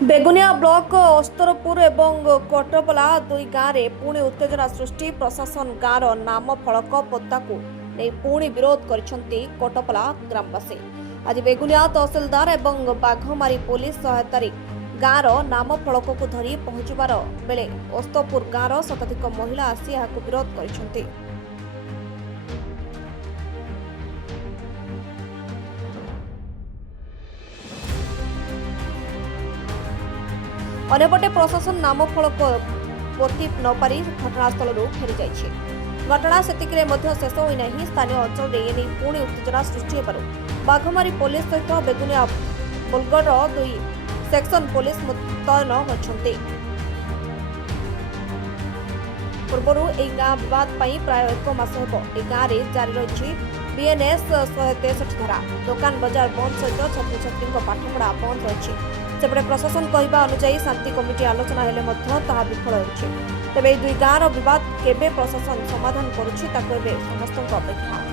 Begunia block अस्तरपुर एवं कोटपला दुई गाँव में पुणी उत्तेजना सृष्टि प्रशासन गाँव नाम फलक पत्ता को नहीं पुणी विरोध करछंती कोटपला ग्रामवासी। आज बेगुनिया तहसिलदार एवं बाघमारी पुलिस सहायतार गाँव नाम फलक को धरी पहुंचबार बेले अस्तपुर गाँव शताधिक महिला आसी यह विरोध करछंती। अन्यपटे प्रशासन नाम फलक पोति न पारि घटनास्थल फेरी जाइछे। घटना सेतिकरे मध्य शेष होई नाही। स्थानीय अंचल एने पुणी उत्तेजना सृष्टि हेबारु बाघमारी पुलिस सहित बेगुनिया बोलगड़ दुई सेक्शन पुलिस मुतयन होछन्ते। पूर्वरु एई गाँ विवाद पई प्राय 1 मास हेबो ए गाँ रे जारी रहिछि बीएनएस 163 धारा। दुकान बजार बंद सहित छात्र छात्री पाठपढ़ा बंद रही। सेपटे प्रशासन कहवा अनुसार शांति कमिटी आलोचना हेले मध्य ताहा विफल होइछि। तेबे दुई गाँव विवाद केबे प्रशासन समाधान करुछि ताको एबे समस्तक अपेक्षा।